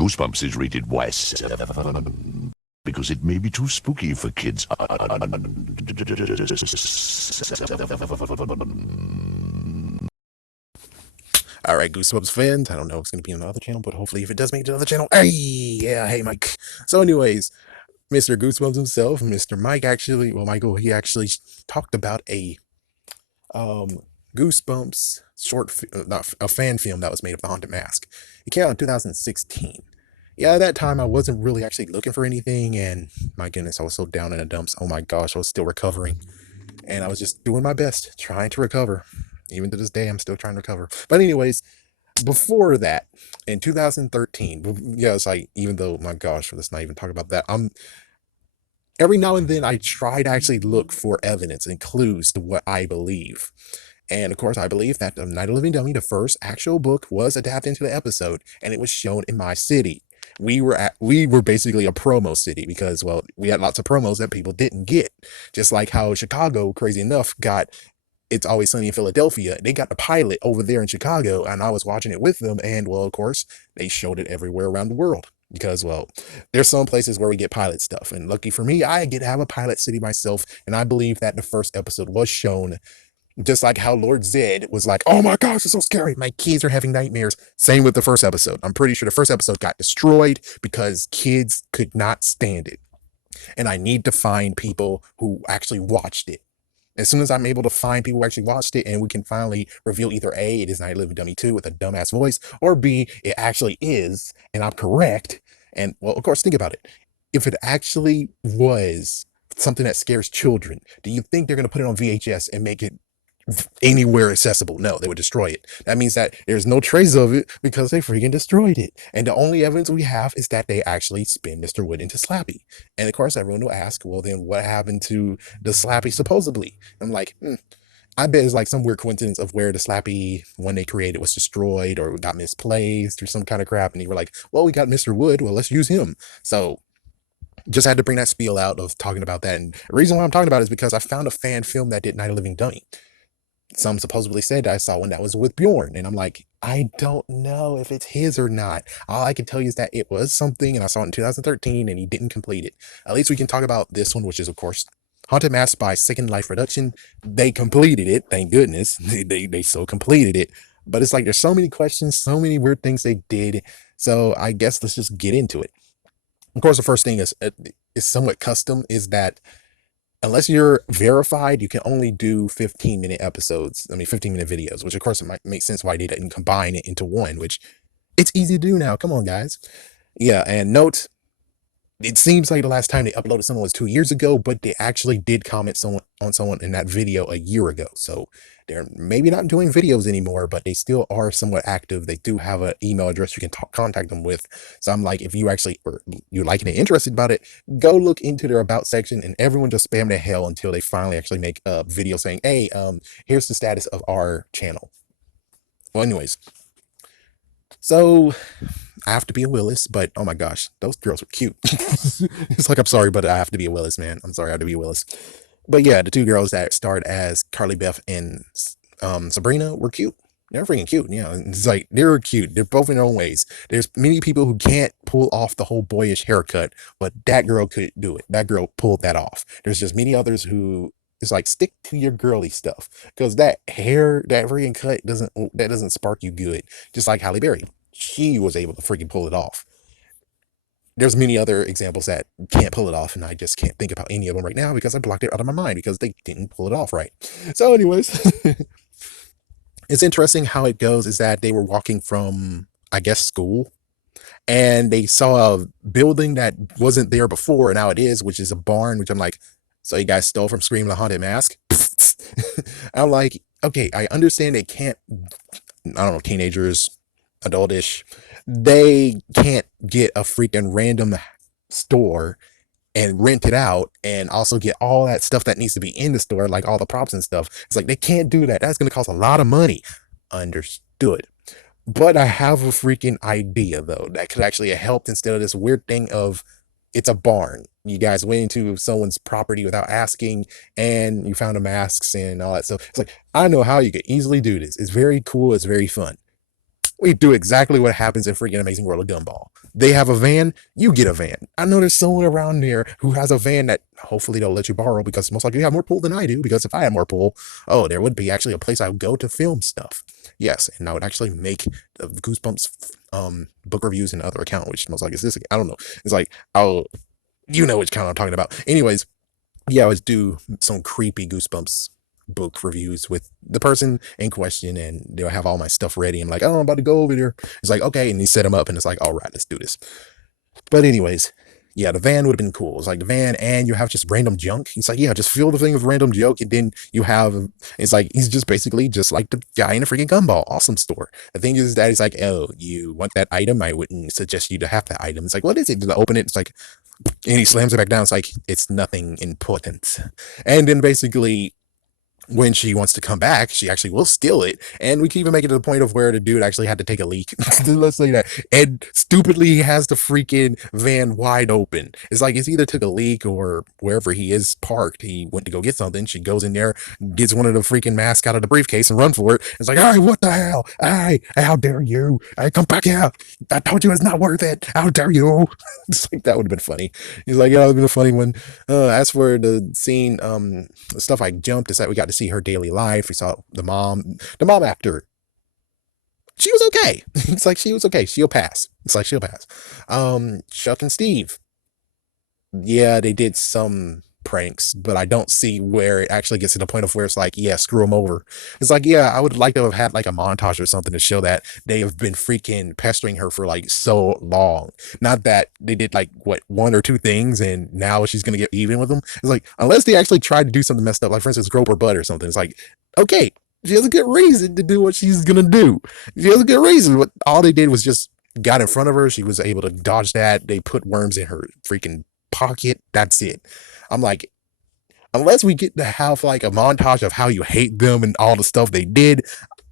Goosebumps is rated Y because it may be too spooky for kids. All right, Goosebumps fans. I don't know if it's going to be on the other channel, but hopefully if it does make it to the other channel, hey, yeah, hey, Mike. So anyways, Mr. Goosebumps himself, Mr. Mike Michael, he actually talked about a um Goosebumps not a fan film that was made of the Haunted Mask. It came out in 2016. Yeah, at that time I wasn't really actually looking for anything, and my goodness, I was so down in the dumps. Oh my gosh, I was still recovering, and I was just doing my best, trying to recover. Even to this day, I'm still trying to recover. But anyways, before that, in 2013, yeah, it's like, even though, my gosh, let's not even talk about that. Every now and then I try to actually look for evidence and clues to what I believe. And of course, I believe that The Night of the Living Dummy, the first actual book, was adapted into the episode, and it was shown in my city. We were basically a promo city because, well, we had lots of promos that people didn't get. Just like how Chicago, crazy enough, got It's Always Sunny in Philadelphia. They got the pilot over there in Chicago, and I was watching it with them, and, well, of course, they showed it everywhere around the world. Because, well, there's some places where we get pilot stuff, and lucky for me, I get to have a pilot city myself, and I believe that the first episode was shown, just like how Lord Zed was like, oh my gosh, it's so scary, my kids are having nightmares. Same with the first episode. I'm pretty sure the first episode got destroyed because kids could not stand it, and I need to find people who actually watched it. As soon as I'm able to find people who actually watched it, and we can finally reveal either A, it is Night of the Living Dummy 2 with a dumbass voice, or B, it actually is, and I'm correct. And, well, of course, think about it. If it actually was something that scares children, do you think they're going to put it on VHS and make it anywhere accessible? No, they would destroy it. That means that there's no trace of it because they freaking destroyed it. And the only evidence we have is that they actually spin Mr. Wood into Slappy. And of course, everyone will ask, well, then what happened to the Slappy supposedly? I'm like, I bet it's like some weird coincidence of where the Slappy, when they created, was destroyed or got misplaced or some kind of crap. And they were like, well, we got Mr. Wood. Well, let's use him. So just had to bring that spiel out of talking about that. And the reason why I'm talking about it is because I found a fan film that did Night of the Living Dummy. Some supposedly said I saw one that was with Bjorn, and I'm like, I don't know if it's his or not. All I can tell you is that it was something, and I saw it in 2013, and he didn't complete it. At least we can talk about this one, which is, of course, Haunted Mask by Second Life Production. They completed it, thank goodness. They so completed it. But it's like there's so many questions, so many weird things they did. So I guess let's just get into it. Of course, the first thing is somewhat custom, is that unless you're verified, you can only do 15-minute episodes. I mean, 15-minute videos, which of course it might make sense why they didn't combine it into one, which it's easy to do now. Come on, guys. Yeah, and note, it seems like the last time they uploaded someone was 2 years ago, but they actually did comment on someone in that video a year ago. So they're maybe not doing videos anymore, but they still are somewhat active. They do have an email address you can contact them with. So I'm like, if you actually, or you're liking it, interested about it, go look into their about section, and everyone just spam the hell until they finally actually make a video saying, hey, here's the status of our channel. Well, anyways, so I have to be a Willis, but oh my gosh, those girls were cute. It's like, I'm sorry, but I have to be a Willis, man. I'm sorry, I have to be a Willis. But yeah, the two girls that starred as Carly Beth and Sabrina were cute. They're freaking cute. Yeah, it's like, they're cute. They're both in their own ways. There's many people who can't pull off the whole boyish haircut, but that girl could do it. That girl pulled that off. There's just many others who, it's like, stick to your girly stuff, because that hair, that freaking cut doesn't spark you good. Just like Halle Berry, she was able to freaking pull it off. There's many other examples that can't pull it off, and I just can't think about any of them right now because I blocked it out of my mind because they didn't pull it off right. So anyways, it's interesting how it goes is that they were walking from, I guess, school, and they saw a building that wasn't there before, and now it is, which is a barn, which I'm like, so you guys stole from Scream the Haunted Mask? I'm like, okay, I understand they can't, I don't know, teenagers, adultish, they can't get a freaking random store and rent it out and also get all that stuff that needs to be in the store, like all the props and stuff. It's like, they can't do that. That's going to cost a lot of money. Understood. But I have a freaking idea, though, that could actually have helped instead of this weird thing of, it's a barn. You guys went into someone's property without asking, and you found the masks and all that stuff. It's like, I know how you could easily do this. It's very cool. It's very fun. We do exactly what happens in freaking Amazing World of Gumball. They have a van, you get a van. I know there's someone around there who has a van that hopefully they'll let you borrow because most likely you have more pull than I do. Because if I had more pull, oh, there would be actually a place I would go to film stuff. Yes, and I would actually make the Goosebumps book reviews in other account, which most likely is this. I don't know. It's like, oh, you know which account I'm talking about. Anyways, yeah, I would do some creepy Goosebumps book reviews with the person in question, and they'll have all my stuff ready. I'm like, oh, I'm about to go over there. It's like, okay, and he set them up, and it's like, all right, let's do this. But anyways, yeah, the van would have been cool. It's like the van, and you have just random junk. He's like, yeah, just fill the thing with random junk, and then you have. It's like he's just basically just like the guy in the freaking Gumball Awesome store. The thing is that he's like, oh, you want that item? I wouldn't suggest you to have that item. It's like, what is it? Just open it. It's like, and he slams it back down. It's like it's nothing important. And then basically when she wants to come back, she actually will steal it. And we can even make it to the point of where the dude actually had to take a leak. Let's say that. And stupidly, he has the freaking van wide open. It's like it's either took a leak or wherever he is parked, he went to go get something. She goes in there, gets one of the freaking masks out of the briefcase and run for it. It's like, hey, what the hell? Hey, how dare you? Hey, come back here. I told you it's not worth it. How dare you? It's like, that would have been funny. He's like, yeah, that would have been a funny one. As for the scene, the stuff I jumped is that we got to see her daily life. We saw the mom actor. She was okay. It's like she was okay. She'll pass. It's like she'll pass. Chuck and Steve. Yeah, they did some pranks, but I don't see where it actually gets to the point of where it's like, yeah, screw them over. It's like, yeah, I would like to have had like a montage or something to show that they have been freaking pestering her for like so long. Not that they did like what one or two things and now she's gonna get even with them. It's like unless they actually tried to do something messed up, like for instance, grope her butt or something. It's like, okay, she has a good reason to do what she's gonna do. She has a good reason. What all they did was just got in front of her. She was able to dodge that. They put worms in her freaking pocket. That's it. I'm like, unless we get to have like a montage of how you hate them and all the stuff they did,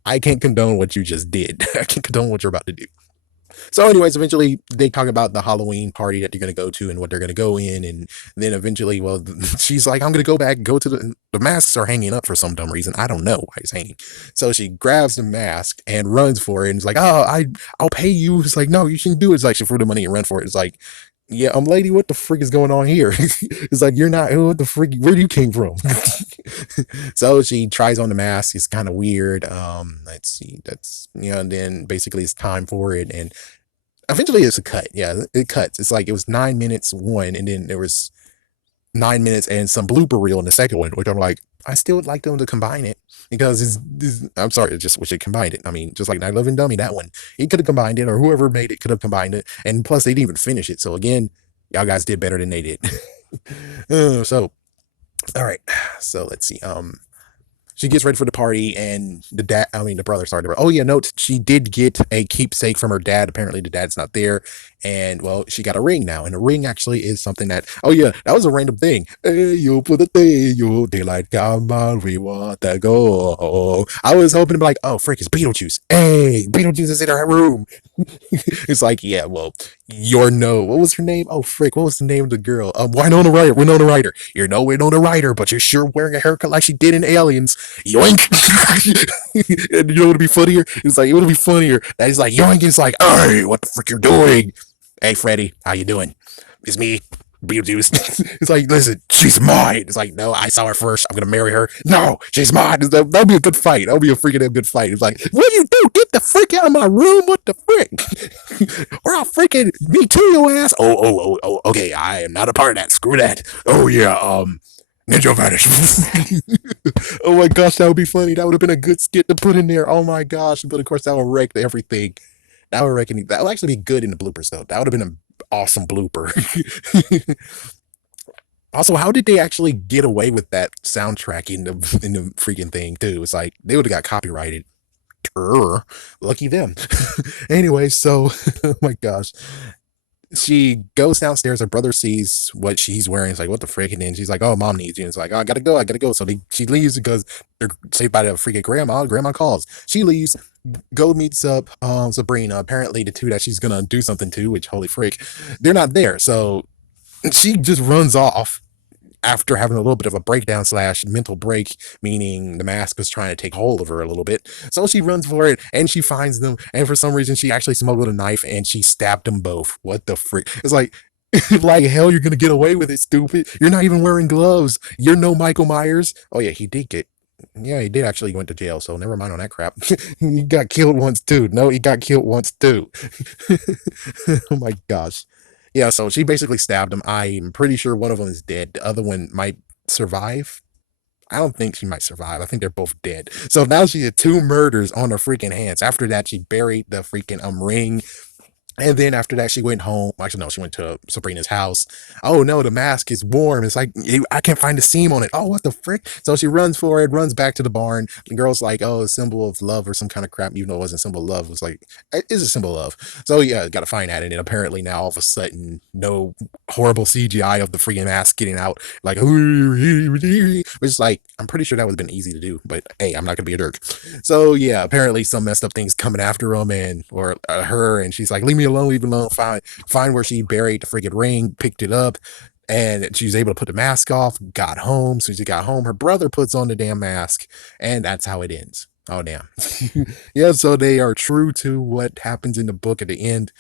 I can't condone what you just did. I can't condone what you're about to do. So, anyways, eventually they talk about the Halloween party that they're going to go to and what they're going to go in. And then eventually, well, she's like, I'm going to go back, go to the masks are hanging up for some dumb reason. I don't know why it's hanging. So she grabs the mask and runs for it. And it's like, oh, I'll pay you. It's like, no, you shouldn't do it. It's like, she threw the money and run for it. It's like, yeah, lady, what the freak is going on here? It's like, you're not, what the freak, where do you came from? So she tries on the mask. It's kind of weird. Let's see, that's, and then basically it's time for it. And eventually it's a cut. Yeah, it cuts. It's like it was 9 minutes one, and then there was 9 minutes and some blooper reel in the second one, which I'm like, I still would like them to combine it because I'm sorry, I just wish they combined it. I mean, just like Night Living Dummy, that one, he could have combined it, or whoever made it could have combined it. And plus, they didn't even finish it. So again, y'all guys did better than they did. So, all right. So let's see. She gets ready for the party, and the brother started. Oh yeah, note she did get a keepsake from her dad. Apparently, the dad's not there, and well, she got a ring now, and the ring actually is something that. Oh yeah, that was a random thing. Hey, you put the day, you daylight come on, we want to go. I was hoping to be like, oh frick, it's Beetlejuice. Hey, Beetlejuice is in our room. It's like, yeah, well, what was her name? Oh frick, what was the name of the girl? Winona Ryder. Winona Ryder. You're no Winona Ryder, but you're sure wearing a haircut like she did in Aliens. Yoink! And you know what would be funnier? It's like, it would be funnier that he's like, yoink, it's like, hey, what the frick you're doing? Hey, Freddy, how you doing? It's me, Beetlejuice. It's like, listen, she's mine. It's like, no, I saw her first. I'm gonna marry her. No, she's mine. That'll be a good fight. That'll be a freaking good fight. It's like, what do you do? Get the frick out of my room. What the frick? Or I'll freaking me too, your ass. Oh, okay. I am not a part of that. Screw that. Oh yeah, Ninja Vanish. Oh my gosh, that would be funny. That would have been a good skit to put in there. Oh my gosh. But of course, that would wreck everything. That would actually be good in the bloopers though. That would have been an awesome blooper. Also, how did they actually get away with that soundtrack in the freaking thing too? It's like they would have got copyrighted. Lucky them. Anyway, so oh my gosh. She goes downstairs. Her brother sees what she's wearing. It's like, what the frick? And then she's like, oh, mom needs you. And it's like, oh, I gotta go. I gotta go. So she leaves because they're saved by the freaking grandma. Grandma calls. She leaves, go meets up Sabrina. Apparently, the two that she's gonna do something to, which holy frick, they're not there. So she just runs off. after having a little bit of a breakdown slash mental break, meaning the mask was trying to take hold of her a little bit. So she runs for it and she finds them. And for some reason, she actually smuggled a knife and she stabbed them both. What the freak? It's like, like hell, you're gonna get away with it, stupid. You're not even wearing gloves. You're no Michael Myers. Oh yeah, he did get. Yeah, he did actually went to jail, so never mind on that crap. He got killed once too. No, he got killed once too. Oh my gosh. Yeah, so she basically stabbed him. I'm pretty sure one of them is dead. The other one might survive. I don't think she might survive. I think they're both dead. So now she had two murders on her freaking hands. After that, she buried the freaking ring. And then after that, she went home. Actually, no, she went to Sabrina's house. Oh no, the mask is warm. It's like, I can't find a seam on it. Oh, what the frick? So she runs for it, runs back to the barn. The girl's like, oh, a symbol of love or some kind of crap. Even though it wasn't a symbol of love, it was like, it's a symbol of love. So yeah, got to find that. And then apparently now all of a sudden, no horrible CGI of the freaking mask getting out. Like, which is like, I'm pretty sure that would have been easy to do. But hey, I'm not going to be a jerk. So yeah, apparently some messed up things coming after him and or her, and she's like, leave me alone, leave me alone. Find where she buried the freaking ring, picked it up, and she was able to put the mask off. Got home. So she got home. Her brother puts on the damn mask, and that's how it ends. Oh damn. Yeah, so they are true to what happens in the book at the end.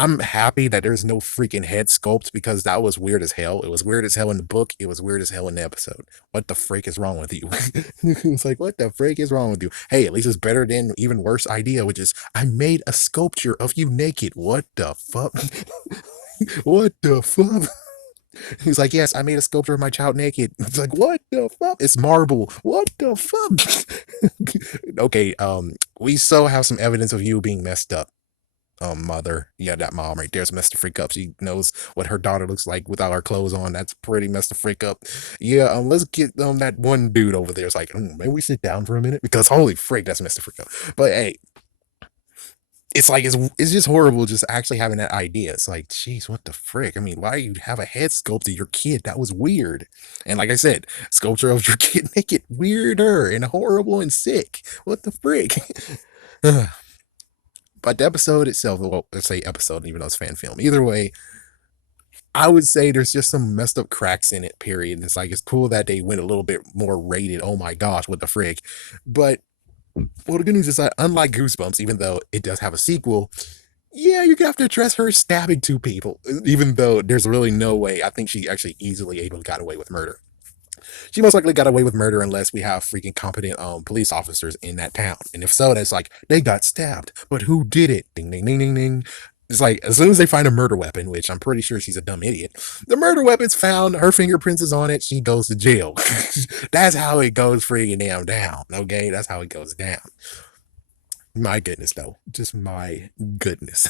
I'm happy that there's no freaking head sculpt because that was weird as hell. It was weird as hell in the book. It was weird as hell in the episode. What the freak is wrong with you? It's like, what the freak is wrong with you? Hey, at least it's better than even worse idea, which is I made a sculpture of you naked. What the fuck? What the fuck? He's like, yes, I made a sculpture of my child naked. It's like, what the fuck? It's marble. What the fuck? Okay, we so have some evidence of you being messed up. Mother. Yeah, that mom right there's messed the freak up. She knows what her daughter looks like without her clothes on. That's pretty messed the freak up. Yeah, let's get that one dude over there. It's like, maybe we sit down for a minute because holy freak, that's messed the freak up. But hey, it's like it's just horrible just actually having that idea. It's like, geez, what the frick? I mean, why you have a head sculpt of your kid? That was weird. And like I said, sculpture of your kid naked, weirder and horrible and sick. What the frick? But the episode itself, well, let's say episode, even though it's fan film. Either way, I would say there's just some messed up cracks in it, period. It's like, it's cool that they went a little bit more rated. Oh my gosh, what the frig. But, well, the good news is that unlike Goosebumps, even though it does have a sequel, yeah, you're gonna have to address her stabbing two people, even though there's really no way. I think she actually easily able got away with murder. She most likely got away with murder unless we have freaking competent police officers in that town. And if so, that's like they got stabbed. But who did it? Ding ding ding ding ding. It's like as soon as they find a murder weapon, which I'm pretty sure she's a dumb idiot, the murder weapon's found, her fingerprints is on it, she goes to jail. That's how it goes freaking damn down. Okay, that's how it goes down. My goodness, though, just my goodness.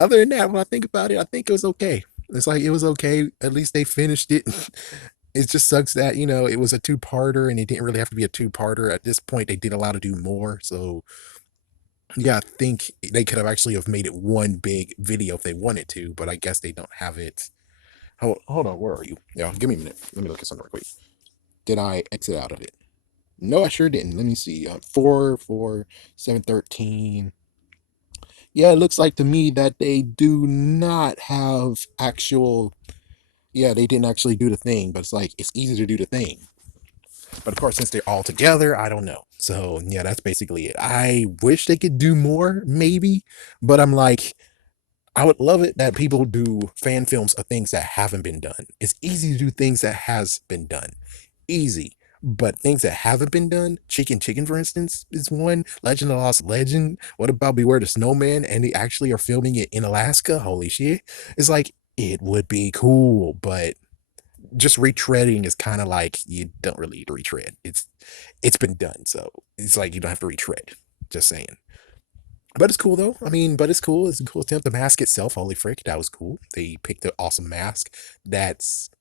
Other than that, when I think about it, I think it was okay. It's like it was okay. At least they finished it. It just sucks that, it was a two-parter and it didn't really have to be a two-parter. At this point, they did allow to do more. So yeah, I think they could have actually have made it one big video if they wanted to, but I guess they don't have it. Hold on, where are you? Yeah, give me a minute. Let me look at something real quick. Did I exit out of it? No, I sure didn't. Let me see. 713. Yeah, it looks like to me that they do not have actual. Yeah, they didn't actually do the thing, but it's like it's easy to do the thing. But of course, since they're all together, I don't know. So yeah, that's basically it. I wish they could do more, maybe, but I'm like, I would love it that people do fan films of things that haven't been done. It's easy to do things that has been done. Easy. But things that haven't been done, Chicken, for instance, is one. Legend of the Lost Legend. What about Beware the Snowman? And they actually are filming it in Alaska. Holy shit. It's like, it would be cool, but just retreading is kind of like you don't really need to retread. It's been done, so it's like you don't have to retread. Just saying. But it's cool though. I mean, but it's cool. It's a cool attempt. The mask itself, holy frick, that was cool. They picked an awesome mask. Did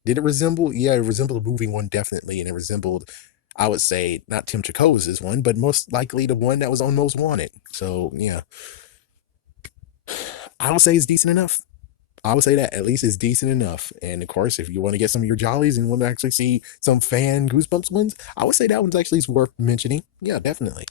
it resemble? Yeah, it resembled a moving one definitely, and it resembled, I would say, not Tim Chacos's one, but most likely the one that was on Most Wanted. So yeah, I would say it's decent enough. I would say that at least it's decent enough. And of course, if you want to get some of your jollies and want to actually see some fan Goosebumps ones, I would say that one's actually worth mentioning. Yeah, definitely.